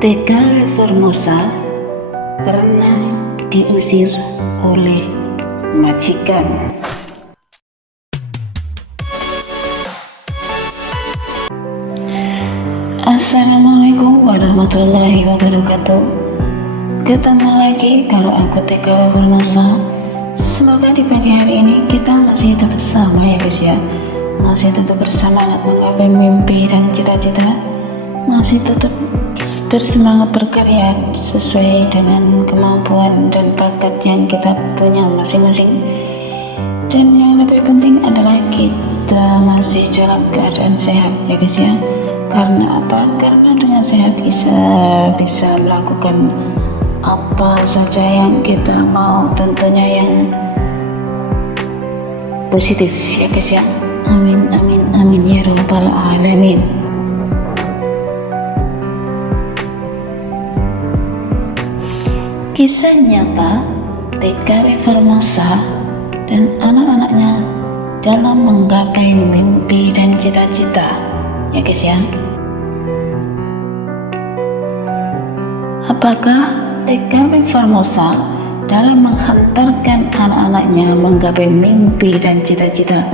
TKW Formosa pernah diusir oleh majikan. Assalamualaikum warahmatullahi wabarakatuh. Ketemu lagi kalau aku TKW Formosa. Semoga di pagi hari ini kita masih tetap sama ya guys ya. Masih tetap bersemangat menggapai mimpi dan cita-cita. Masih tetap bersemangat berkarya sesuai dengan kemampuan dan bakat yang kita punya masing-masing. Dan yang lebih penting adalah kita masih dalam keadaan sehat ya guys ya. Karena apa? Karena dengan sehat kita bisa melakukan apa saja yang kita mau, tentunya yang positif ya guys ya. Amin amin amin ya rabbal alamin. Kisah nyata TKW Formosa dan anak-anaknya dalam menggapai mimpi dan cita-cita ya guys ya. Apakah TKW Formosa dalam menghantarkan anak-anaknya menggapai mimpi dan cita-cita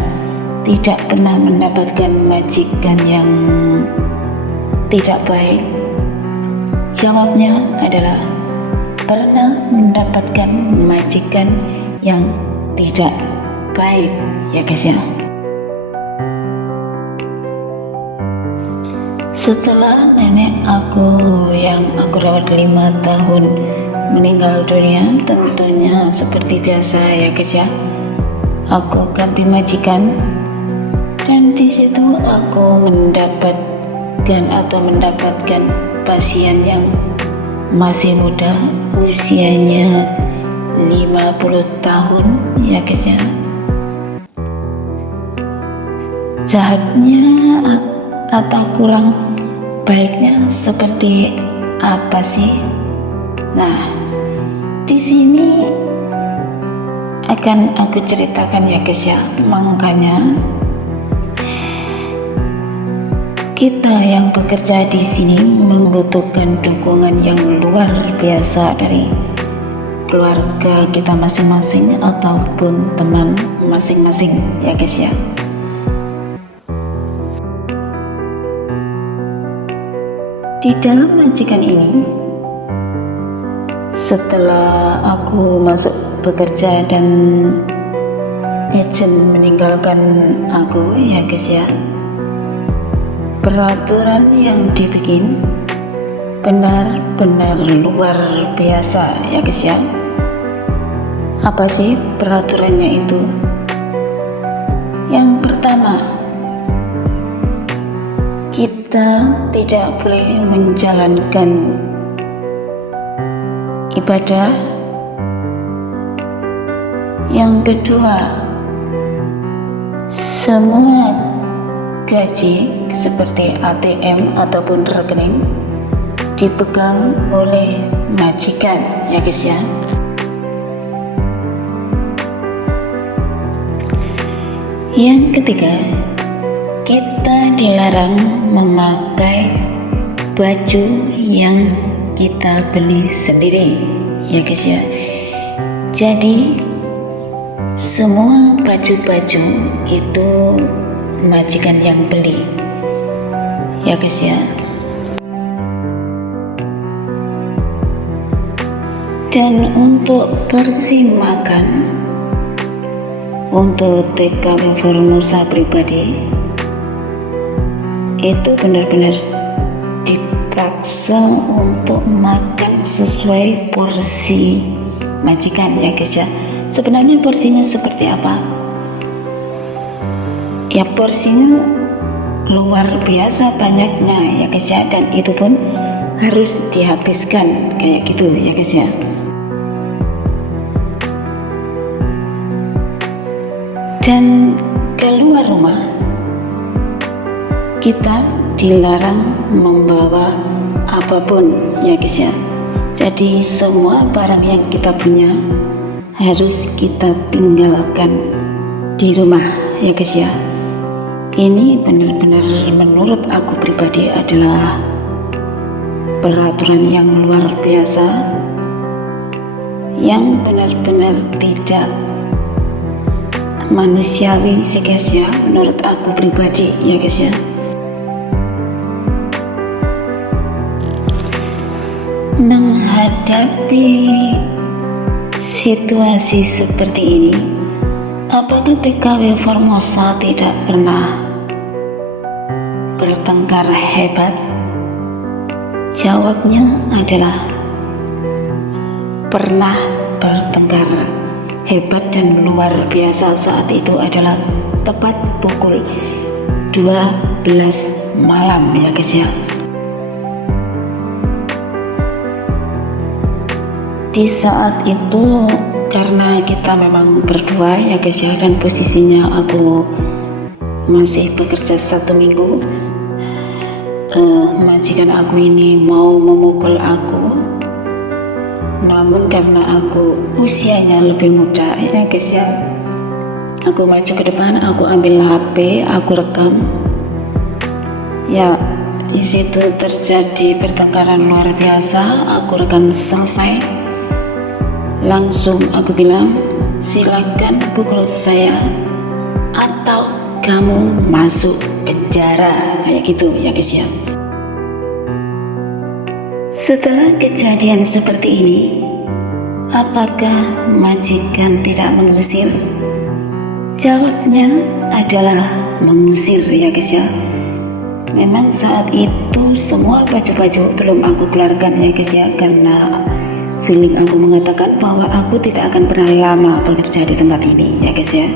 tidak pernah mendapatkan majikan yang tidak baik? Jawabnya adalah pernah mendapatkan majikan yang tidak baik ya guys ya. Setelah nenek aku yang aku rawat 5 tahun meninggal dunia, tentunya seperti biasa ya guys ya, aku ganti majikan. Dan di situ aku mendapatkan pasien yang masih muda, usianya 50 tahun ya guys ya. Jahatnya atau kurang baiknya seperti apa sih? Nah, di sini akan aku ceritakan ya guys ya. Makanya kita yang bekerja di sini membutuhkan dukungan yang luar biasa dari keluarga kita masing-masing ataupun teman masing-masing ya guys ya. Di dalam majikan ini, setelah aku masuk bekerja dan agent meninggalkan aku ya guys ya, peraturan yang dibikin benar-benar luar biasa ya guys ya. Apa sih peraturannya itu? Yang pertama, kita tidak boleh menjalankan ibadah. Yang kedua, semua gaji seperti ATM ataupun rekening dipegang oleh majikan ya guys ya. Yang ketiga, kita dilarang memakai baju yang kita beli sendiri ya guys ya. Jadi semua baju-baju itu majikan yang beli ya guys ya. Dan untuk porsi makan untuk TKW Formosa pribadi itu benar-benar dipaksa untuk makan sesuai porsi majikan ya guys ya. Sebenarnya porsinya seperti apa? Ya porsinya luar biasa banyaknya ya guys ya, dan itu pun harus dihabiskan kayak gitu ya guys ya. Dan keluar rumah kita dilarang membawa apapun ya guys ya. Jadi semua barang yang kita punya harus kita tinggalkan di rumah ya guys ya. Ini benar-benar menurut aku pribadi adalah peraturan yang luar biasa, yang benar-benar tidak manusiawi sih guys ya, menurut aku pribadi ya guys ya. Menghadapi situasi seperti ini, apakah TKW Formosa tidak pernah bertengkar hebat? Jawabnya adalah pernah bertengkar hebat dan luar biasa. Saat itu adalah tepat pukul 12 malam ya guys ya. Di saat itu karena kita memang berdua ya guys ya, dan posisinya aku masih bekerja 1 minggu, majikan aku ini mau memukul aku, namun karena aku usianya lebih muda ya guys ya, aku maju ke depan, aku ambil HP, aku rekam. Ya, di situ terjadi pertengkaran luar biasa. Aku rekam selesai, langsung aku bilang, silakan pukul saya atau kamu masuk penjara, kayak gitu ya guys ya. Setelah kejadian seperti ini, apakah majikan tidak mengusir? Jawabnya adalah mengusir ya guys ya. Memang saat itu semua baju-baju belum aku keluarkan ya guys ya, karena feeling aku mengatakan bahwa aku tidak akan pernah lama bekerja di tempat ini ya guys ya.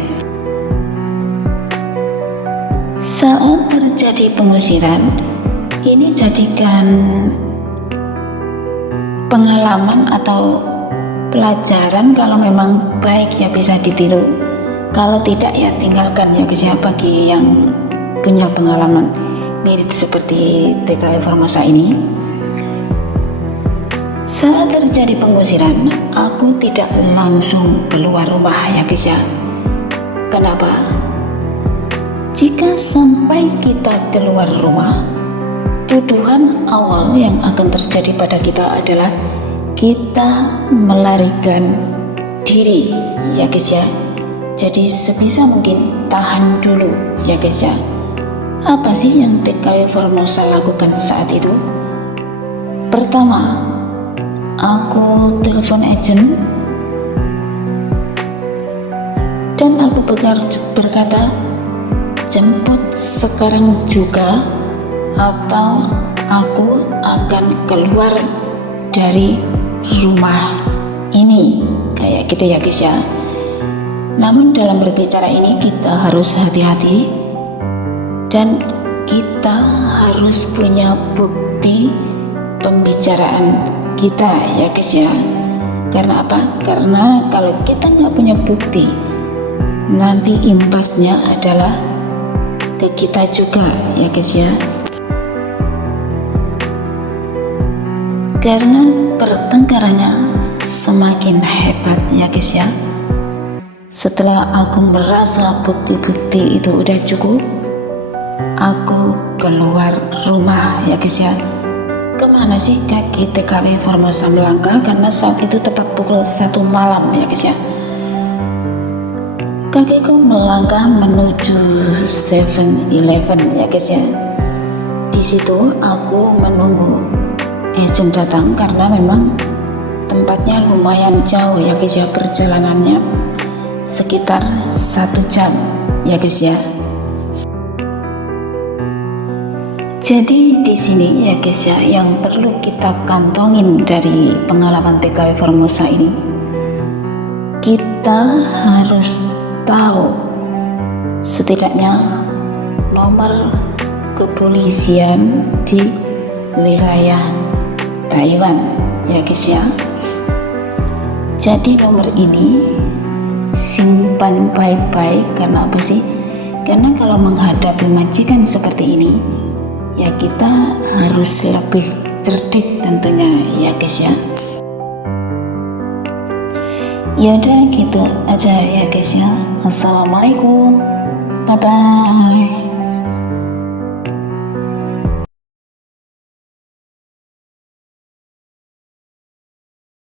Saat terjadi pengusiran, ini jadikan pengalaman atau pelajaran. Kalau memang baik ya bisa ditiru, kalau tidak ya tinggalkan ya guys ya, bagi yang punya pengalaman mirip seperti TKW Formosa ini. Saat terjadi pengusiran, aku tidak langsung keluar rumah ya guys ya. Kenapa? Jika sampai kita keluar rumah, tuduhan awal yang akan terjadi pada kita adalah kita melarikan diri ya guys ya. Jadi sebisa mungkin tahan dulu ya guys ya. Apa sih yang TKW Formosa lakukan saat itu? Pertama, aku telepon agent dan aku berkata, jemput sekarang juga atau aku akan keluar dari rumah ini, kayak gitu ya guys ya. Namun dalam berbicara ini kita harus hati-hati dan kita harus punya bukti pembicaraan kita ya guys ya. Karena apa? Karena kalau kita nggak punya bukti, nanti imbasnya adalah ke kita juga ya guys ya. Karena pertengkarannya semakin hebat ya guys ya. Setelah aku merasa bukti-bukti itu udah cukup, aku keluar rumah ya guys ya. Kemana sih kaki TKW Formosa melangkah? Karena saat itu tepat pukul 1 malam ya guys ya. Kakiku melangkah menuju 7-Eleven ya guys ya. Di situ aku menunggu agent datang karena memang tempatnya lumayan jauh ya guys ya, perjalanannya sekitar 1 jam ya guys ya. Jadi di sini ya guys ya, yang perlu kita kantongin dari pengalaman TKW Formosa ini, kita harus tahu setidaknya nomor kepolisian di wilayah Taiwan ya guys ya. Jadi nomor ini simpan baik-baik. Karena apa sih? Karena kalau menghadapi majikan seperti ini, ya kita harus lebih cerdik tentunya ya guys ya. Yaudah gitu aja ya guys ya. Assalamualaikum, bye bye.